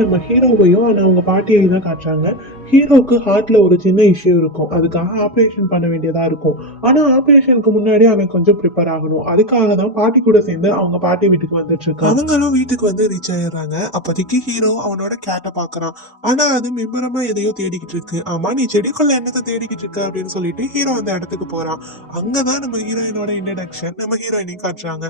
நம்ம ஹீரோவையும் அவங்க பாட்டியையும் தான் காட்டுறாங்க. ஹீரோக்கு ஹார்ட்ல ஒரு சின்ன இஷ்யூ இருக்கும். அதுக்காக ஆபரேஷன் பண்ண வேண்டியதா இருக்கும். ஆனா ஆபரேஷனுக்கு முன்னாடி அவன் கொஞ்சம் ப்ரிப்பேர் ஆகணும். அதுக்காக தான் பாட்டி கூட சேர்ந்து அவங்க பாட்டி வீட்டுக்கு வந்துட்டு இருக்கான். அவங்களும் வீட்டுக்கு வந்து ரீச் ஆயிடுறாங்க. அப்போதைக்கு ஹீரோ அவனோட கேட்டை பாக்குறான். ஆனா அது மிம்பரமா எதையோ தேடிக்கிட்டு இருக்கு. ஆமா, நீ செடிக்குள்ள என்னத்தை தேடிக்கிட்டு இருக்க அப்படின்னு சொல்லிட்டு ஹீரோ அந்த இடத்துக்கு போறான். அங்கதான் நம்ம ஹீரோயினோட இன்ட்ரடக்ஷன் நம்ம ஹீரோயினையும் காட்டுறாங்க.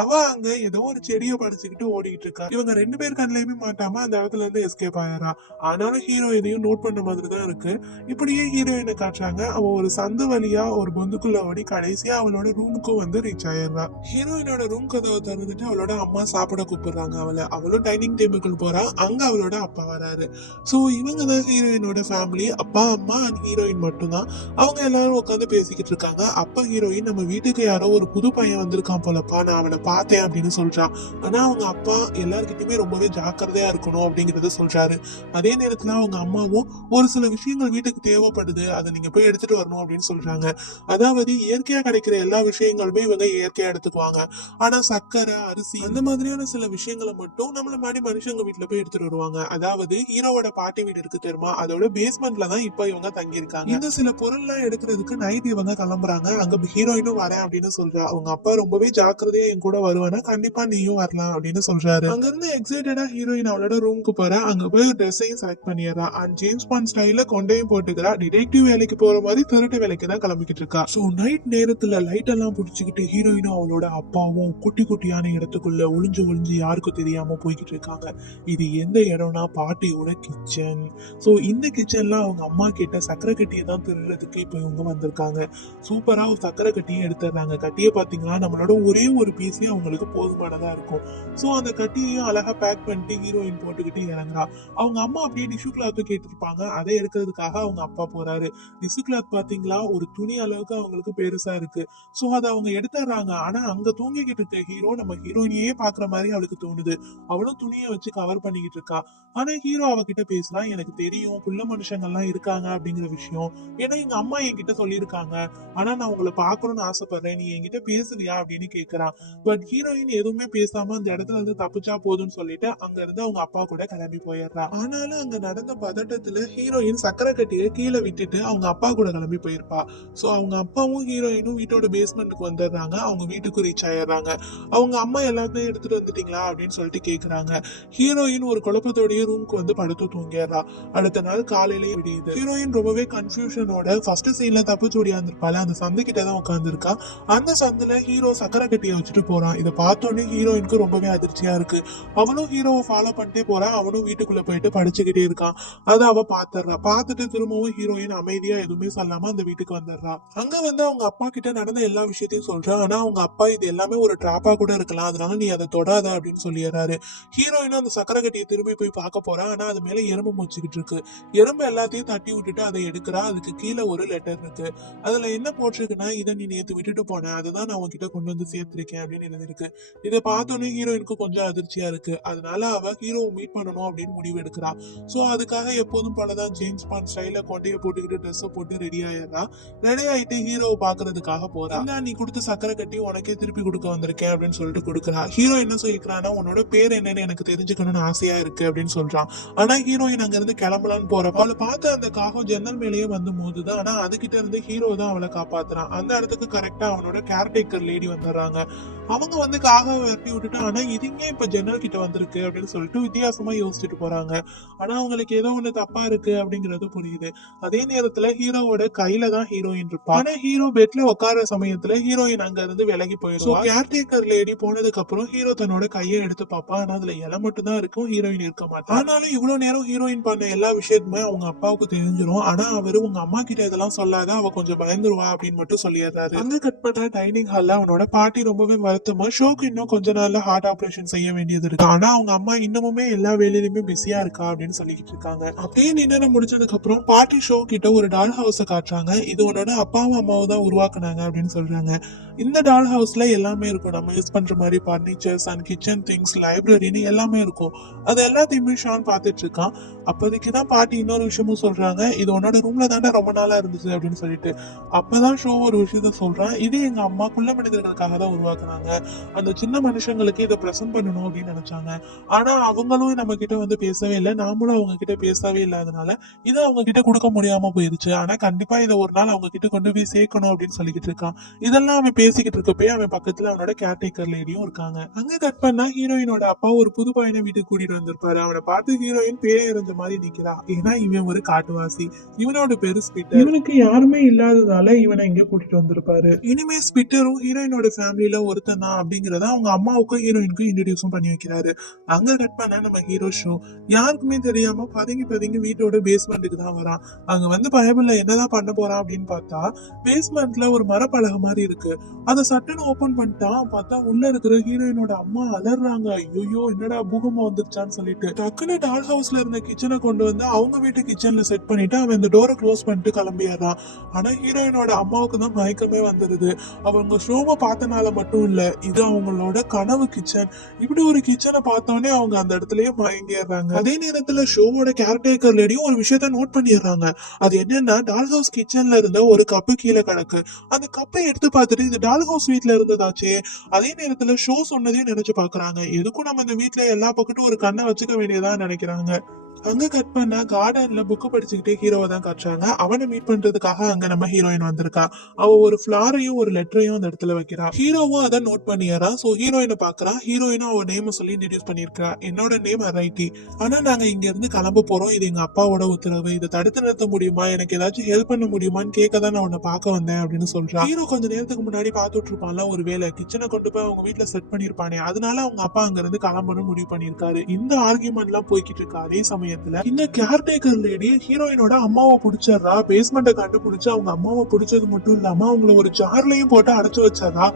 அவ அங்க ஏதோ ஒரு செடியை படிச்சுக்கிட்டு ஓடிட்டு இருக்கா. இவங்க 2 பேர் கண்ணிலையுமே மாட்டாம அந்த இடத்துல இருந்து எஸ்கேப் ஆயிரா. ஆனாலும் ஹீரோ இதையும் நோட் பண்ண மாதிரி தான் இருக்கு. இப்படியே ஹீரோயினை காட்டுறாங்க. அவ ஒரு சந்து வழியா ஒரு பொந்துக்குள்ள ஓடி கடைசியா அவளோட ரூமுக்கும் வந்து ரீச் ஆயிடுறா. ஹீரோயினோட ரூம் கதவை திறந்துட்டு அவளோட அம்மா சாப்பிட கூப்பிடுறாங்க அவளும் டைனிங் டேபிளுக்கு போறா. அங்க அவளோட அப்பா வராரு. சோ இவங்க தான் ஹீரோயினோட ஃபேமிலி. அப்பா, அம்மா அண்ட் ஹீரோயின் மட்டும்தான். அவங்க எல்லாரும் உட்காந்து பேசிக்கிட்டு இருக்காங்க. அப்ப ஹீரோயின், நம்ம வீட்டுக்கு யாரோ ஒரு புது பையன் வந்திருக்கான் போலப்பா, நான் அவனை பார்த்தேன் அப்படின்னு சொல்றான். ஆனா அவங்க அப்பா எல்லார்கிட்டயுமே ரொம்பவே ஜாக்கிரதையா இருக்கணும் அப்படிங்கறத சொல்றாரு. அதே நேரத்துல அவங்க அம்மாவும் ஒரு சில விஷயங்கள் வீட்டுக்கு தேவைப்படுது, அதை நீங்க போய் எடுத்துட்டு வரணும் அப்படின்னு சொல்றாங்க. அதாவது இயற்கையா கிடைக்கிற எல்லா விஷயங்களுமே இவங்க இயற்கையா எடுத்துக்குவாங்க. ஆனா சர்க்கரை, அரிசி அந்த மாதிரியான சில விஷயங்களை மட்டும் நம்மள மாதிரி மனுஷங்க வீட்டுல போய் எடுத்துட்டு வருவாங்க. அதாவது ஹீரோவோட பாட்டி வீடு இருக்கு தெரியுமா, அதோட பேஸ்மெண்ட்ல தான் இப்ப இவங்க தங்கி இருக்காங்க. இந்த சில பொருள் எல்லாம் எடுக்கிறதுக்கு நைட் இவங்க கிளம்புறாங்க. அங்க ஹீரோயினும் வரேன் அப்படின்னு சொல்றா. அவங்க அப்பா ரொம்பவே ஜாக்கிரதையா என் கூட வருவானா, கண்டிப்பா நீயும் வரலாம் அப்படின்னு சொல்றாரு. அங்க இருந்து எக்ஸைட்டடா ஹீரோயின் அவளோட ரூமுக்கு போறா. அங்க போய் ட்ரெஸ்ஸையும் செலக்ட் பண்ணிடுறா. அண்ட் ஜேம்ஸ் பாண்ட் ஸ்டைல கொண்டையும் போட்டுக்கிறா. டிடெக்டிவ் வேலைக்கு போற மாதிரி திருட்டு வேலைக்கு தான் கிளம்பிக்கிட்டு இருக்கா. சோ நைட் நேரத்துல லைட் எல்லாம் பிடிச்சிக்கிட்டு ஹீரோயினும் அவளோட அப்பாவும் குட்டி குட்டியான இடத்துக்குள்ள ஒளிஞ்சு ஒளிஞ்சு யாருக்கும் தெரியாம போய்கிட்டு இருக்காங்க. இது எந்த இடம்னா பாட்டியோட கிச்சன். சோ இந்த கிச்சன்ல அவங்க அம்மா கிட்ட சக்கரை கட்டியை தான் திருடுறதுக்கு இப்ப இவங்க வந்திருக்காங்க. சூப்பரா ஒரு சக்கரை கட்டியை எடுத்துடுறாங்க. கட்டியை பாத்தீங்கன்னா நம்மளோட ஒரே ஒரு பீஸே அவங்களுக்கு போதுமானதா இருக்கும். சோ அந்த கட்டியையும் அழகா பேக் பண்ணிட்டு ஹீரோயின் போட்டுக்கிட்டு இறங்குறா. அவங்க அம்மா அப்படியே டிஷ்யூ கிளாத் கேட்டிருப்பாங்க. அதை எடுக்கிறதுக்காக அவங்க அப்பா போறாரு. டிஷ்யூ கிளாத் பாத்தீங்களா, ஒரு துணி அளவுக்கு அவங்களுக்கு பெருசா இருக்கு. சோ அதை அவங்க எடுத்துறாங்க. ஆனா அங்க தூங்கிக்கிட்டு இருக்க ஹீரோ நம்ம ஹீரோயினையே பாக்குற மாதிரி அவளுக்கு தோணுது. அவளும் துணியை வச்சு கவர் பண்ணிக்கிட்டு இருக்கா. ஆனா ஹீரோ அவகிட்ட பேசுறான், எனக்கு தெரியும் புள்ள மனுஷங்கள்லாம் இருக்காங்க அப்படிங்கிற விஷயம். ஏன்னா எங்க அம்மா என்கிட்ட சொல்லியிருக்காங்க. ஆனா நான் உங்களை பாக்கணும்னு ஆசைப்படுறேன், நீ என்கிட்ட பேசுவியா அப்படின்னு கேக்குறான். பட் ஹீரோயின் எதுவுமே பேசாம அந்த இடத்துல இருந்து தப்பிச்சா போதும்னு சொல்லிட்டு அங்க இருந்து அவங்க அப்பா கூட கிளம்பி போயிடுறா. ஆனாலும் அங்க நடந்த பதட்டத்துல ஹீரோயின் சக்கரை கட்டியை கீழே விட்டுட்டு அவங்க அப்பா கூட கிளம்பி போயிருப்பா. சோ அவங்க அப்பாவும் ஹீரோயினும் வீட்டோட பேஸ்மெண்ட்டுக்கு வந்துடுறாங்க. அவங்க வீட்டுக்கு ரீச் ஆயிடுறாங்க. அவங்க அம்மா எல்லாத்தையும் எடுத்துட்டு வந்துட்டீங்களா அப்படின்னு சொல்லிட்டு கேக்குறாங்க. ஹீரோயின் ஒரு குழப்பத்தோடய ரூமுக்கு வந்து படுத்து தூங்கிடுறா. அடுத்த நாள் காலையிலேயே விடியுது. ஹீரோயின் ரொம்பவே கன்ஃபியூஷனோட ஃபர்ஸ்ட் சீன்ல தப்பிச்சு ஓடியாந்துருப்பாள் அந்த சந்து கிட்ட தான் உட்காந்துருக்கா. அந்த சந்துல ஹீரோ சக்கரை கட்டியை வச்சுட்டு போறான். இதை பார்த்தோன்னே ஹீரோயினுக்கு ரொம்பவே அதிர்ச்சியா இருக்கு. அவனும் ஹீரோவை ஃபாலோ பண்ணிட்டே போறான். அவனும் வீட்டுக்குள்ள போயிட்டு படிச்சுக்கிட்டே இருக்கான். அதை அவ பாத்துறா. பார்த்துட்டு திரும்பவும் ஹீரோயின் அமைதியா எதுவுமே சொல்லாம அந்த வீட்டுக்கு வந்துடுறா. அங்க வந்து அவங்க அப்பா கிட்ட நடந்த எல்லா விஷயத்தையும் சொல்றா. ஆனா அவங்க அப்பா இது எல்லாமே ஒரு டிராப்பா கூட இருக்கலாம், அதனால நீ அதை தொடாத அப்படின்னு சொல்லிடுறாரு. ஹீரோயினும் அந்த சக்கரை கட்டியை திரும்பி போய் பார்க்க போறா. ஆனா அது மேல எறும்பு மூச்சுக்கிட்டு இருக்கு. எறும்பு எல்லாத்தையும் தட்டி விட்டுட்டு அதை எடுக்கிறா. அதுக்கு கீழே ஒரு லெட்டர் இருக்கு. அதுல என்ன போட்டிருக்குன்னா, இதை நீ நேத்து விட்டுட்டு போன, அதுதான் நான் உன்கிட்ட கொண்டு வந்து சேர்த்திருக்கேன் அப்படின்னு எழுதிருக்கு. இதை பார்த்தோன்னே ஹீரோயினுக்கு கொஞ்சம் அதிர்ச்சியா இருக்கு. அதனால அவ ஹீரோவை மீட் பண்ணணும் அப்படின்னு முடிவு எடுக்கிறா. சோ அதுக்காக எப்போதும் போலதான் ஜேம்ஸ் பாண்ட் ஸ்டைல கொண்டையை போட்டுக்கிட்டு ட்ரெஸ் போட்டு ரெடி ஆயிடுறா. ரெடி ஆயிட்டு ஹீரோவை பாக்குறதுக்காக போறா. நீ கொடுத்த சக்கரை கட்டி உனக்கே திருப்பி கொடுக்க வந்திருக்கேன் அப்படின்னு சொல்லிட்டு கொடுக்குறா. ஹீரோ என்ன சொல்லிக்கிறான்னா, உன்னோட பேர் என்னன்னு எனக்கு தெரிஞ்சுக்கணும்னு ஆசையா இருக்கு அப்படின்னு சொல்றான். ஆனா ஹீரோயின் அங்க இருந்து கிளம்பலான்னு போறப்ப அவளை பார்த்து அந்த காகம் ஜன்னல் மேலேயே வந்து மோதுதான். ஆனா அதுகிட்ட இருந்து ஹீரோ தான் அவளை காப்பாத்துறான். அந்த இடத்துக்கு கரெக்டா அவனோட கேர்டேக்கர் லேடி வந்துடுறாங்க. அவங்க வந்து காகம் விரட்டி விட்டுட்டு, ஆனா இதுங்க இப்ப ஜன்னல் கிட்ட வந்திருக்கு அப்படின்னு சொல்லிட்டு வித்தியாசமா யோசிச்சுட்டு போறாங்க. ஆனா அவங்களுக்கு ஏதோ ஒண்ணு தப்பா இருக்கு அப்படிங்கறது புரியுது. அதே நேரத்துல ஹீரோவோட கையில தான் ஹீரோயின் இருப்பா. ஆனா ஹீரோ பெட்ல உட்கார சமயத்துல ஹீரோயின் அங்க இருந்து விலகி போயிடுவா. கேர்டேக்கர் லேடி போனதுக்கு அப்புறம் ஹீரோ தன்னோட கையை எடுத்து பாப்பா. ஆனா அதுல இலை மட்டும் தான் இருக்கும், ஹீரோயின் இருக்க மாட்டா. ஆனாலும் இவ்வளவு நேரம் ஹீரோயின் பண்ண எல்லா விஷயத்துமே அவங்க அப்பாவுக்கு தெரிஞ்சிடும். ஆனா அவரு உங்க அம்மா கிட்ட இதெல்லாம் சொல்லாத, அவ கொஞ்சம் பயந்துருவா அப்படின்னு மட்டும் சொல்லிடுறாரு. அங்க கட் பண்ண டைனிங் ஹால்ல அவனோட பாட்டி ரொம்பவே வருத்தமா, ஷோக்கு இன்னும் கொஞ்ச நாள்ல ஹார்ட் ஆபரேஷன் செய்ய வேண்டியது இருக்கு, ஆனா அவங்க அம்மா இன்னமுமே எல்லா வேலையிலுமே பிஸியா இருக்கா அப்படின்னு சொல்லிக்கிட்டு இருக்காங்க. அப்படியே டின்னர் முடிச்சதுக்கு அப்புறம் பாட்டி ஷோ கிட்ட ஒரு டால் ஹவுஸ காட்டுறாங்க. இது உன்னோட அப்பாவும் அம்மாவும் தான் உருவாக்குனாங்க அப்படின்னு சொல்றாங்க. இந்த டால் ஹவுஸ்ல எல்லாமே இருக்கும். நம்ம யூஸ் பண்ற மாதிரி பர்னிச்சர்ஸ் அண்ட் கிச்சன் திங்ஸ், லைப்ரரின்னு எல்லாமே இருக்கும். அது எல்லாத்தையுமே ஷான் பார்த்துட்டு இருக்கான். அப்போதைக்கு தான் பாட்டி இன்னொரு விஷயமும் சொல்றாங்க. இது உன்னோட ரூம்ல தானே ரொம்ப நாளா இருந்துச்சு அப்படின்னு சொல்லிட்டு. அப்பதான் ஷோ ஒரு விஷயத்த சொல்றான். இது எங்க அம்மா குள்ள மனிதர்களுக்காக தான் உருவாக்குனாங்க. அந்த சின்ன மனுஷங்களுக்கு இதை பிரசன்ட் பண்ணணும் அப்படின்னு நினைச்சாங்க. ஆனா அவங்களும் நம்ம கிட்ட வந்து பேசவே இல்லை, நாமளும் அவங்க கிட்ட பேசவே இல்லாதனால இதை அவங்க கிட்ட கொடுக்க முடியாம போயிருச்சு. ஆனா கண்டிப்பா இதை ஒரு நாள் அவங்க கிட்ட கொண்டு போய் சேர்க்கணும் அப்படின்னு சொல்லிக்கிட்டு இருக்கான். இதெல்லாம் அவன் பேசிக்கிட்டு இருக்கப்பே அவன் பக்கத்துல அவனோட கேர்டேக்கர் லேடியும் இருக்காங்க. அங்க கட் பண்ணா ஹீரோயினோட அப்பா ஒரு புது பையனை வீட்டுக்கு கூட்டிட்டு வந்திருப்பாரு. அவனை பார்த்து ஹீரோயின் பேரே இறஞ்ச மாதிரி நிக்கிறா. ஏன்னா இவன் ஒரு காட்டுவாசி. இவனோட பேரு ஸ்பிட்டர். இவனுக்கு யாருமே இல்லாததால இவனை இங்க கூட்டிட்டு வந்திருப்பாரு. இனிமே ஸ்பிட்டரும் ஹீரோயினோட ஃபேமிலியில ஒருத்தன் தான் அப்படிங்கறத அவங்க அம்மாவுக்கும் ஹீரோயினுக்கும் இன்ட்ரடியூஸும் பண்ணி வைக்கிறாரு. அங்க கட் பண்ண நம்ம ஹீரோ ஷோ யாருக்குமே தெரியாம பதுங்கி பதுங்கி வீட்டோட பேஸ்மெண்ட்டுக்கு தான் வரான். அங்க வந்து பைபிள்ல என்னதான் பண்ண போறான் அப்படின்னு பார்த்தா பேஸ்மெண்ட்ல ஒரு மரப்பலகை மாதிரி இருக்கு. அதை சட்டுன்னு ஓபன் பண்ணிட்டான். பார்த்தா உள்ள இருக்கிற ஹீரோயினோட அம்மா அலறாங்க. ஐயோ என்னடா பூகம்பம் வந்துருச்சான்னு சொல்லிட்டு டக்குன்னு டால் ஹவுஸ்ல இருந்த கிச்சனை கொண்டு வந்து அவங்க வீட்டு கிச்சன்ல செட் பண்ணிட்டு அவன் இந்த டோரை க்ளோஸ் பண்ணிட்டு கிளம்பிடுறான். ஆனா ஹீரோயினோட அம்மாவுக்கு தான் மயக்கமே வந்துருது. அவங்க ஷோவை பார்த்தனால மட்டும் இல்ல, இது அவங்களோட கனவு கிச்சன். இப்படி ஒரு கிச்சனை பார்த்தோன்னே அவங்க அந்த இடத்துலயே மயங்கிடுறாங்க. அதே நேரத்துல ஷோவோட கேர்டேக்கர் லேடியும் ஒரு விஷயத்த நோட் பண்ணிடுறாங்க. அது என்னன்னா டால் ஹவுஸ் கிச்சன்ல இருந்த ஒரு கப்பு கீழே கிடக்கு. அந்த கப்பை எடுத்து பார்த்துட்டு இது டால் ஹவுஸ் வீட்ல இருந்ததாச்சே. அதே நேரத்துல ஷோ சொன்னதையும் நினைச்சு பாக்குறாங்க. எதுக்கும் நம்ம இந்த வீட்ல எல்லா பக்கத்தும் ஒரு கண்ணை வச்சுக்க வேண்டியதா நினைக்கிறாங்க. அங்க கட் பண்ணா கார்டன்ல புக் படிச்சுக்கிட்டே ஹீரோவை தான் காட்டுறாங்க. அவனை மீட் பண்றதுக்காக அங்க நம்ம ஹீரோயின் வந்திருக்கா. அவ ஒரு ஃபிளாரையும் ஒரு லெட்டரையும் அந்த இடத்துல வைக்கிறா. ஹீரோவும் அதை நோட் பண்ணிடுறா. சோ ஹீரோயினை பாக்குறா. ஹீரோயினும் அவ நேம சொல்லி இன்ட்ரடியூஸ் பண்ணிருக்கா. என்னோட நேம் அரைட்டி. ஆனா நாங்க இங்க இருந்து கிளம்ப போறோம். இது எங்க அப்பாவோட உத்தரவு. இதை தடுத்து நிறுத்த முடியுமா, எனக்கு ஏதாச்சும் ஹெல்ப் பண்ண முடியுமான்னு கேட்க தான் நான் உன்னை பார்க்க வந்தேன் அப்படின்னு சொல்றா. ஹீரோ கொஞ்ச நேரத்துக்கு முன்னாடி பார்த்துட்டு இருப்பான்ல ஒரு வேலை கிச்சனை கொண்டு போய் அவங்க வீட்டுல செட் பண்ணிருப்பானே, அதனால அவங்க அப்பா அங்க இருந்து கிளம்பணும் முடிவு பண்ணிருக்காரு. இந்த ஆர்கியூமெண்ட் எல்லாம் போய்கிட்டு இருக்கு. அதே சமயத்துல இந்த கேர்டேக்கர் லேடி ஹீரோயினோட அம்மாவை பிடிச்சிடுறா. பேஸ்மெண்ட்டை கண்டுபிடிச்சு அவங்க அம்மாவை பிடிச்சது மட்டும் இல்லாம அவங்கள ஒரு ஜார்லயும் போட்டு அடைச்சு வச்சிடறா.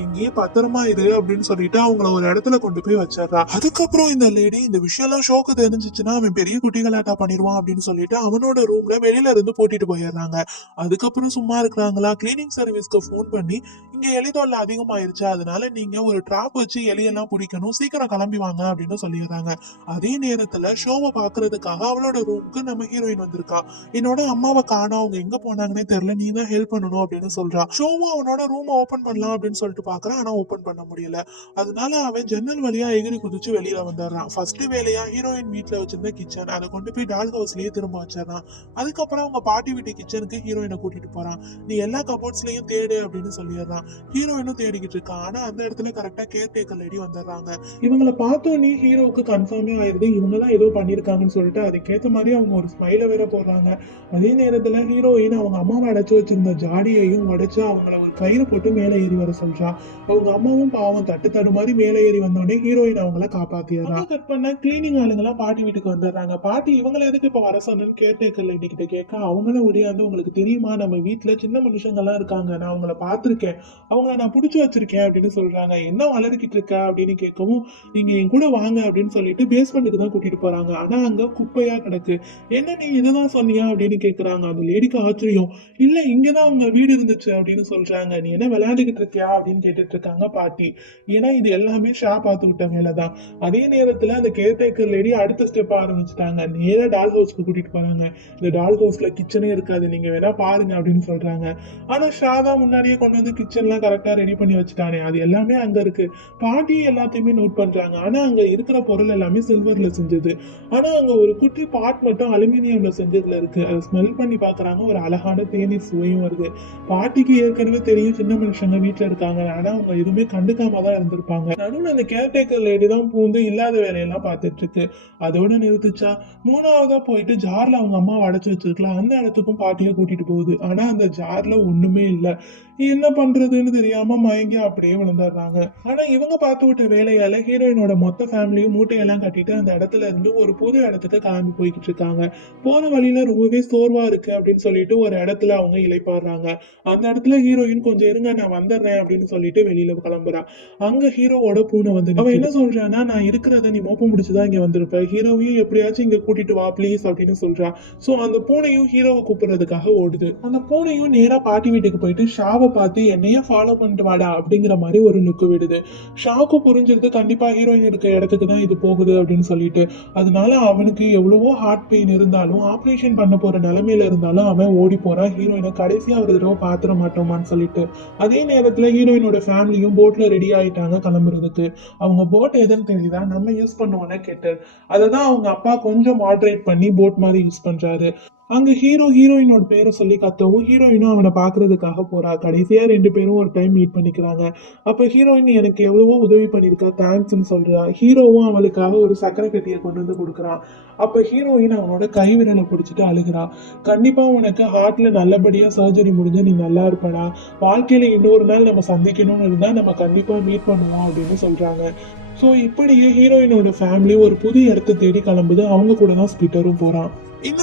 எங்கேயே பத்திரமா இரு அப்படின்னு சொல்லிட்டு அவங்கள ஒரு இடத்துல கொண்டு போய் வச்சிடறா. அதுக்கப்புறம் இந்த லேடி இந்த விஷயம் எல்லாம் ஷோக்கு தெரிஞ்சிச்சுன்னா அவன் பெரிய குட்டிகளாட்டா பண்ணிடுவான் அப்படின்னு சொல்லிட்டு அவனோட ரூம்ல வெளியில இருந்து போட்டிட்டு போயிடுறாங்க. அதுக்கப்புறம் சும்மா இருக்கிறாங்களா, கிளீனிங் சர்வீஸ்க்கு போன் பண்ணி இங்க எலி தொல்லை அதிகமாயிருச்சு, அதனால நீங்க ஒரு டிராப் வச்சு எலியெல்லாம் பிடிக்கணும், சீக்கிரம் கிளம்பி வாங்க அப்படின்னு சொல்லிடுறாங்க. அதே நேரத்துல ஷோவை பாக்குறதுக்காக அவளோட ரூமுக்கு நம்ம ஹீரோயின் வந்திருக்கா. என்னோட அம்மாவை காணோம், அவங்க எங்க போனாங்கன்னே தெரியல, நீ தான் ஹெல்ப் பண்ணணும் அப்படின்னு சொல்றா. ஷோவும் அவனோட ரூமை ஓபன் பண்ணலாம் அப்படின்னு சொல்லிட்டு பாக்குறான். ஆனா ஓபன் பண்ண முடியல. அதனால அவன் ஜன்னல் வழியா எகிரி குதிச்சு வெளியில வந்துடுறான். ஃபர்ஸ்ட் வேலையா ஹீரோயின் வீட்டுல வச்சிருந்த கிச்சன் அதை கொண்டு போய் டால் ஹவுஸ்லயே திரும்ப வச்சிடறான். அதுக்கப்புறம் அவங்க பாட்டி வீட்டு கிச்சனுக்கு ஹீரோயினை கூட்டிட்டு போறான். நீ எல்லா கபோர்ட்ஸ்லயும் தேடு அப்படின்னு சொல்லிடுறான். ஹீரோயினும் தேடிக்கிட்டு இருக்கான். ஆனா அந்த இடத்துல கரெக்டா கேர்டேக்கர் லேடி வந்துடுறாங்க. இவங்களை பார்த்தோன்னே ஹீரோவுக்கு கன்ஃபார்மே ஆயிருது, இவங்க தான் ஏதோ பண்ணிருக்காங்கன்னு சொல்லிட்டு அதுக்கேற்ற மாதிரி அவங்க ஒரு ஸ்மைல வேற போடுறாங்க. அதே நேரத்துல ஹீரோயின் அவங்க அம்மாவை அடைச்சு வச்சிருந்த ஜாடியையும் உடைச்சு அவங்கள ஒரு கயிறு போட்டு மேலே ஏறி வர சொல்றா. அவங்க அம்மாவும் பாவம் தட்டு தடு மாதிரி மேலே ஏறி வந்தோடனே ஹீரோயின் அவங்கள காப்பாத்திடுறா. கட் பண்ண கிளீனிங் ஆளுங்கெல்லாம் பாட்டி வீட்டுக்கு வந்துடுறாங்க. பாட்டி இவங்களை எதுக்கு இப்ப வர சொன்னு கேர்டேக்கர் லேடி கிட்ட கேட்க, அவங்களும் ஒடியாந்து உங்களுக்கு தெரியுமா நம்ம வீட்டுல சின்ன மனுஷங்க எல்லாம் இருக்காங்க, நான் அவங்கள பாத்திருக்கேன், அவங்கள நான் புடிச்சு வச்சிருக்கேன் அப்படின்னு சொல்றாங்க. என்ன வளர்க்கிட்டு இருக்க அப்படின்னு கேட்கவும், நீங்க என் கூட வாங்க அப்படின்னு சொல்லிட்டு பேஸ்மெண்ட்டுக்கு தான் கூட்டிட்டு போறாங்க. ஆனா அங்க குப்பையா கிடக்கு. என்ன நீ இதுதான் சொன்னியா அப்படின்னு கேக்குறாங்க. அந்த லேடிக்கு ஆச்சரியம். இல்ல இங்கதான் அவங்க வீடு இருந்துச்சு அப்படின்னு சொல்றாங்க. நீ என்ன விளையாண்டுகிட்டு இருக்கியா அப்படின்னு கேட்டுட்டு இருக்காங்க பாட்டி. ஏன்னா இது எல்லாமே ஷா பார்த்து விட்ட வேலைதான். அதே நேரத்துல அந்த கேர்டேக்கர் லேடி அடுத்த ஸ்டெப் ஆரம்பிச்சுட்டாங்க. நேரா டால் ஹவுஸ்க்கு கூட்டிட்டு போறாங்க. இந்த டால் ஹவுஸ்ல கிச்சனே இருக்காது, நீங்க வேணா பாருங்க அப்படின்னு சொல்றாங்க. ஆனா ஷா தான் முன்னாடியே கொண்டு வந்து கிச்சன் எல்லாம் கரெக்டா ரெடி பண்ணி வச்சுட்டானே, அது எல்லாமே அங்க இருக்கு. பாட்டி எல்லாத்தையுமே நோட் பண்றாங்க. ஆனா அங்க இருக்கிற பொருள் எல்லாமே சில்வர்ல செஞ்சது. ஆனா அங்க ஒரு குட்டி பாட் மட்டும் அலுமினியம்ல செஞ்சதுல இருக்கு. அதை ஸ்மெல் பண்ணி பாக்குறாங்க. ஒரு அழகான தேநீர் சுவையும் வருது. பாட்டிக்கு ஏற்கனவே தெரியும் சின்ன மனுஷங்க வீட்டுல இருக்காங்க. ஆனா அவங்க எதுவுமே கண்டுக்காம தான் இருந்திருப்பாங்க. நடுவில் அந்த கேர்டேக்கர் லேடி தான் பூந்து இல்லாத வேலையெல்லாம் பார்த்துட்டு இருக்கு. அதோட நிறுத்துச்சா? மூணாவதா போயிட்டு ஜார்ல அவங்க அம்மா அடைச்சு வச்சிருக்கலாம், அந்த இடத்துக்கும் பாட்டியை கூட்டிட்டு போகுது. ஆனா அந்த ஜார்ல ஒண்ணுமே இல்ல. என்ன பண்றதுன்னு தெரியாம மயங்கி அப்படியே விழுந்துடுறாங்க. ஆனா இவங்க பார்த்து விட்ட வேலையால ஹீரோயினோட மொத்த ஃபேமிலியும் மூட்டையெல்லாம் கட்டிட்டு அந்த இடத்துல இருந்து ஒரு புது இடத்துக்கு இடத்துக்கு கிளம்பி போய்கிட்டு இருக்காங்க. போற வழியில ரொம்பவே சோர்வா இருக்கு அப்படின்னு சொல்லிட்டு ஒரு இடத்துல அவங்க இளைப்பாடுறாங்க. அந்த இடத்துல ஹீரோயின் கொஞ்சம் இருங்க நான் வந்துடுறேன் அப்படின்னு சொல்லிட்டு வெளியில கிளம்புறா. அங்க ஹீரோவோட பூனை வந்து அவன் என்ன சொல்றான்னா, நான் இருக்கிறத நீ மோப்பம் முடிச்சுதான் இங்க வந்திருப்ப, ஹீரோவையும் எப்படியாச்சும் இங்க கூட்டிட்டு வா ப்ளீஸ் அப்படின்னு சொல்றா. சோ அந்த பூனையும் ஹீரோவை கூப்பிடுறதுக்காக ஓடுது. அந்த பூனையும் நேரா பாட்டி வீட்டுக்கு போயிட்டு ஷாவை பார்த்து என்னையே ஃபாலோ பண்ணிட்டு வாடா அப்படிங்கிற மாதிரி ஒரு லுக்கு விடுது. ஷாக்கு புரிஞ்சிருது கண்டிப்பா ஹீரோயின் இருக்க இடத்துக்கு தான் இது போகுது அப்படின்னு சொல்லிட்டு. அதனால அவனுக்கு எவ்வளவோ ஹார்ட் பெயின் இருந்தாலும் ஆபரேஷன் பண்ண போற நிலைமையில இருந்தாலும் அவன் ஓடி போறான் ஹீரோயினை கடைசியா ஒரு தடவை பாத்திர மாட்டோமான்னு சொல்லிட்டு. அதே நேரத்துல ஹீரோயினோட ஃபேமிலியும் போட்ல ரெடி ஆயிட்டாங்க கிளம்புறதுக்கு. அவங்க போட் எதுன்னு தெரியுதா, நம்ம யூஸ் பண்ணுவோம்னா கெட்டல், அததான் அவங்க அப்பா கொஞ்சம் மாடரேட் பண்ணி போட் மாதிரி யூஸ் பண்றாரு. அங்க ஹீரோயினோட பேரை சொல்லி கத்தவும் ஹீரோயினும் அவனை பாக்குறதுக்காக போறா. கடைசியா 2 பேரும் ஒரு டைம் மீட் பண்ணிக்கிறாங்க. அப்ப ஹீரோயின் எனக்கு எவ்வளவோ உதவி பண்ணிருக்கா தேங்க்ஸ்ன்னு சொல்றா. ஹீரோவும் அவளுக்காக ஒரு சக்கரை கட்டியை கொண்டு வந்து கொடுக்குறான். அப்ப ஹீரோயின் அவனோட கை விரலை பிடிச்சிட்டு அழுகிறா. கண்டிப்பா உனக்கு ஹார்ட்ல நல்லபடியா சர்ஜரி முடிஞ்சு நீ நல்லா இருப்படா, வாழ்க்கையில இன்னொரு நாள் நம்ம சந்திக்கணும்னு இருந்தா நம்ம கண்டிப்பா மீட் பண்ணுவோம் அப்படின்னு சொல்றாங்க. ஸோ இப்படியே ஹீரோயினோட ஃபேமிலி ஒரு புது இடத்தை தேடி கிளம்புது. அவங்க கூட தான் ஸ்பீட்டரும் போறான். இந்த